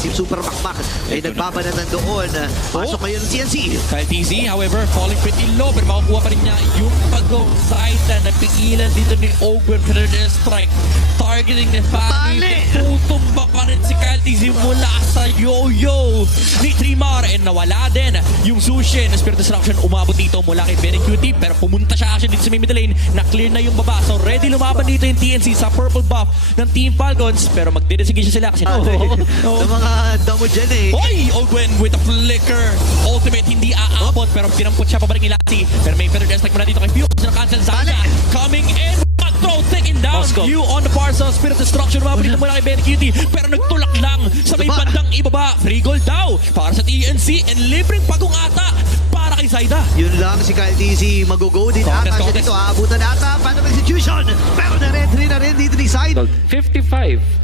Si Super Makmak ay nagbabanatan doon. Pasok ngayon ng TNC. Kyle TZ, however, falling pretty low pero makukuha pa rin niya yung pag-go side na napigilan dito ni Ogwen for the strike. Targeting ni Fanny. Tutumba pa rin si Kyle TZ mula sa yo-yo ni Trimar and nawala din yung Zushin. Spirit Destruction umabot dito mula kay Benny Cutie pero pumunta siya actually dito sa middle lane na clear na yung baba. So ready lumaban dito yung TNC sa purple buff ng Team Falcons pero magdidesignation sila kasi Ng mga damo dyan eh. Oy! Ogwen with a flicker. Ultimate hindi aabot pero pinamput siya pabaring ilasi. Pero may better death like mula dito kay Fuse na cancel Zaya. Coming in. Throw taking down. You on the far side. Spirit Destruction. Mabalik mula kay Benny Cutie. Pero nagtulak lang sa may bandang ibaba. Free goal daw para sa TNC and libreng pagong ata para kay Zaida. Yun lang si Kyle TZ. Mag-go din ata siya dito. Aabutan ata. Paano execution? Pero na-retry na rin dito ni Side. 55.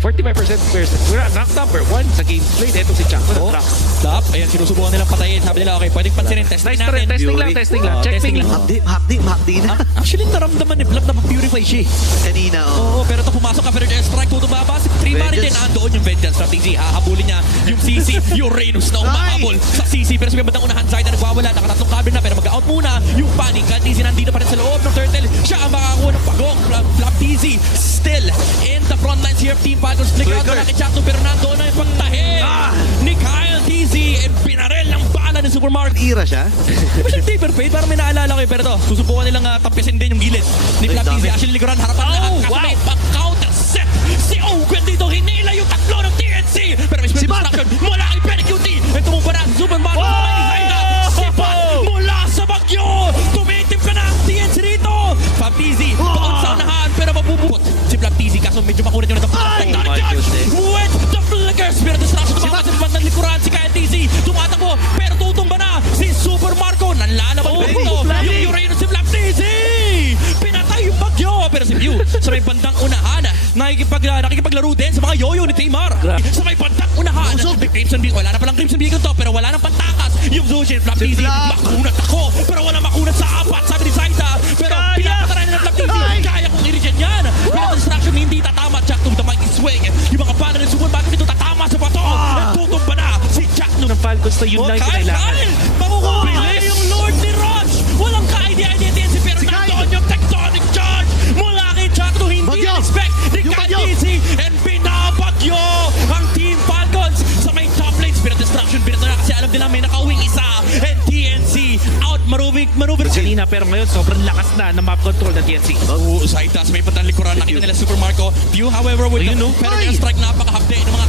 45% person. We're at knock number 1 sa gameplay. Ito si Chaco. Stop. Ayan, sinusubukan nilang patayin. Sabi nila, okay, pwedeng pansinin. Testing natin. Testing lang. Checkmate lang. Hakdi na. Actually, naramdaman ni Vlad na ma-purify siya. Kanina, Oo, pero ito pumasok ka, pero strike, tutumaba si Trimar din. Andoon yung Vengeance from TZ. Hahabulin niya yung CC, Uranus na umahabol sa CC. Pero sa may bandang unahan, Zaida nagwawala. Nakatatlong cabin na, pero mag-out muna yung Panic. Kyle TZ nandito pa rin sa loob ng Turtle. Siya ang makakuha ng pagong. Flap TZ still in the front lines here of Team Falcons. Flicker out na kay Chato, pero nandoon na yung pagtahin ni Kyle TZ. And pinarel ng bala ni Super Mark. Ira siya. Masyang taper fade, parang may naalala ko pero ito, susubukan nilang tapisin din yung gilid ni Flap TZ. Actually, likuran, harapan na. Kasi may pang-counter set si Ogwen dito. Hinila yung tatlo ng TNC. Pero may Spirit Destruction mula kay Benny Cutie. And tumumpa na Super Mario. Sipat mula sa bagyo. Tumitip ka na ang TNC rito. Flap TZ, doon sa unahan pero mabubukot si Flap TZ. Kaso medyo makulit yung natapos. With the flicker. Spirit Destruction tumama sa bandang likuran si Kyle TZ. Tumatakbo pero tutumba na si Super Marco. Nanlalabang pa ito yung Uranus si Flap TZ. Pinatay yung bagyo. Pero si Mew sa may bandang unahan nakikipaglaro din sa mga yoyo ni Tamar. Sa may bandang unahan Crimson Beacon. Wala na palang Crimson Beacon to pero wala nang pantakas yung Zushin. Flap TZ makunat ako pero wala makunat sa apat sabi ni Zaida. Pero pinapataray na ng Flap TZ. Kaya kong i-regen yan. Pero distraction hindi tatama. Jack to the mighty swing. Yung mga pala ng Super bakit ito tatama sa bato. Tutumba na si Jack Ng Falcons na yun lang yung kailangan. Makukuha yung Lord ni Roche. Walang ka-idea-idea TNC pero nandoon yung tectonic charge mula kay Jack to hindi expect ni Kyle TZ and binabagyo ang Team Falcons sa may top lane. Spirit Destruction pinata na kasi alam nila may nakauwing isa and TNC out maneuver Kanina pero ngayon sobrang lakas na ng map control ng TNC. Zaida sa may patang likuran nakita nila Super Marco. Few however with the strike napakahapde ng mga